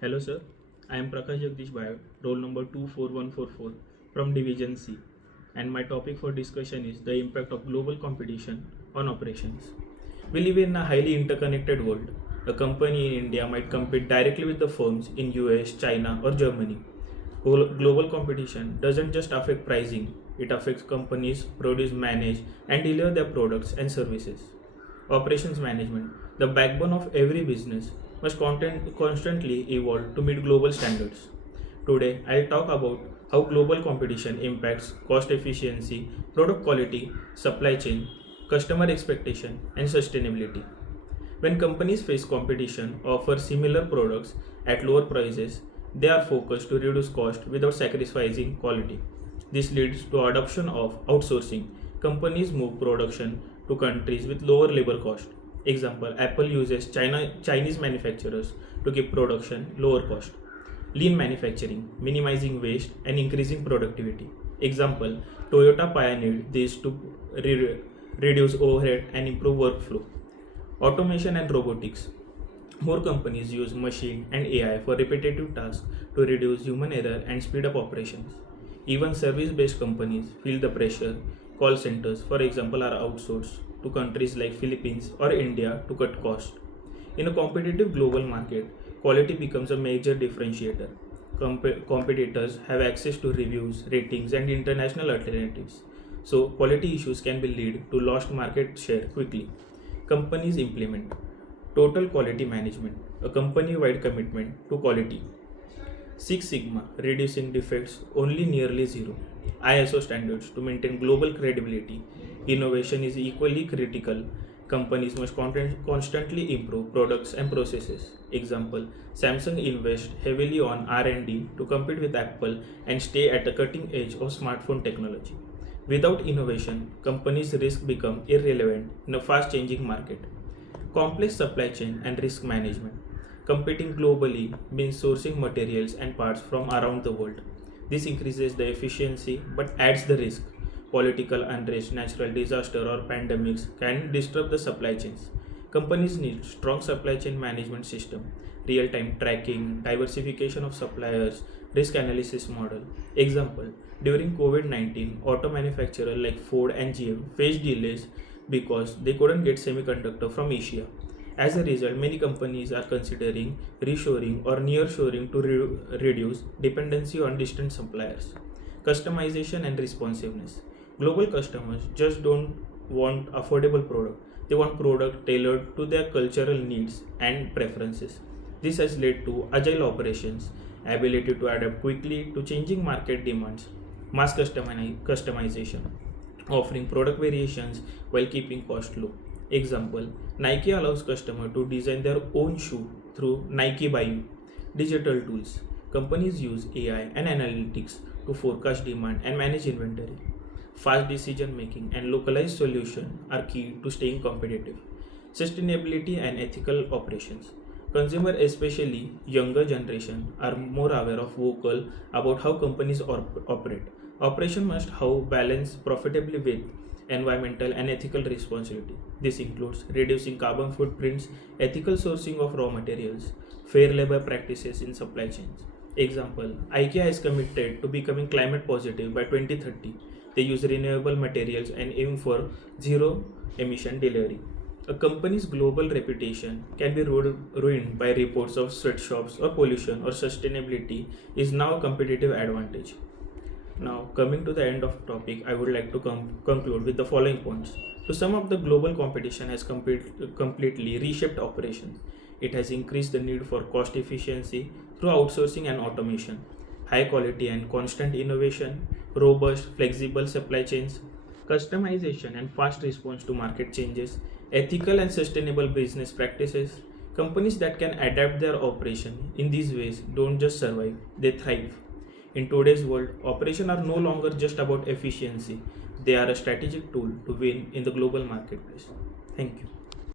Hello sir, I am Prakash Bayad, roll number 24144 from Division C, and my topic for discussion is the impact of global competition on operations. We live in a highly interconnected world. A company in India might compete directly with the firms in US, China or Germany. Global competition doesn't just affect pricing, it affects companies produce, manage and deliver their products and services. Operations management, the backbone of every business, must constantly evolve to meet global standards. Today, I'll talk about how global competition impacts cost efficiency, product quality, supply chain, customer expectation, and sustainability. When companies face competition, offer similar products at lower prices, they are focused to reduce cost without sacrificing quality. This leads to adoption of outsourcing. Companies move production to countries with lower labor cost. Example, Apple uses Chinese manufacturers to keep production lower cost. Lean manufacturing, minimizing waste and increasing productivity. Example, Toyota pioneered this to reduce overhead and improve workflow. Automation and robotics. More companies use machine and AI for repetitive tasks to reduce human error and speed up operations. Even service based companies feel the pressure. Call centers, for example, are outsourced to countries like Philippines or India to cut costs. In a competitive global market, quality becomes a major differentiator. Competitors have access to reviews, ratings, and international alternatives. So, quality issues can be lead to lost market share quickly. Companies implement total quality management, a company wide commitment to quality. Six Sigma, reducing defects only nearly zero. ISO standards to maintain global credibility. Innovation is equally critical. Companies must constantly improve products and processes. Example, Samsung invests heavily on R&D to compete with Apple and stay at the cutting edge of smartphone technology. Without innovation, companies' risk become irrelevant in a fast changing market. Complex supply chain and risk management. Competing globally means sourcing materials and parts from around the world. This increases the efficiency but adds the risk. Political unrest, natural disaster, or pandemics can disrupt the supply chains. Companies need strong supply chain management system, real-time tracking, diversification of suppliers, risk analysis model. Example, during COVID-19, auto manufacturers like Ford and GM faced delays because they couldn't get semiconductor from Asia. As a result, many companies are considering reshoring or nearshoring to reduce dependency on distant suppliers. Customization and responsiveness. Global customers just don't want affordable product. They want product tailored to their cultural needs and preferences. This has led to agile operations, ability to adapt quickly to changing market demands, customization, offering product variations while keeping cost low. Example, Nike allows customer to design their own shoe through Nike by You. Digital tools. Companies use AI and analytics to forecast demand and manage inventory. Fast decision making and localized solution are key to staying competitive. Sustainability and ethical operations. Consumer, especially younger generation, are more aware of vocal about how companies operate. Operation must how balance profitably with environmental and ethical responsibility. This includes reducing carbon footprints, ethical sourcing of raw materials, fair labor practices in supply chains. Example, IKEA is committed to becoming climate positive by 2030. They use renewable materials and aim for zero emission delivery. A company's global reputation can be ruined by reports of sweatshops or pollution or sustainability is now a competitive advantage. Now, coming to the end of the topic, I would like to conclude with the following points. To sum up, the global competition has completely reshaped operations. It has increased the need for cost efficiency through outsourcing and automation, high quality and constant innovation, robust, flexible supply chains, customization and fast response to market changes, ethical and sustainable business practices. Companies that can adapt their operation in these ways don't just survive, they thrive. In today's world, operations are no longer just about efficiency, they are a strategic tool to win in the global marketplace. Thank you.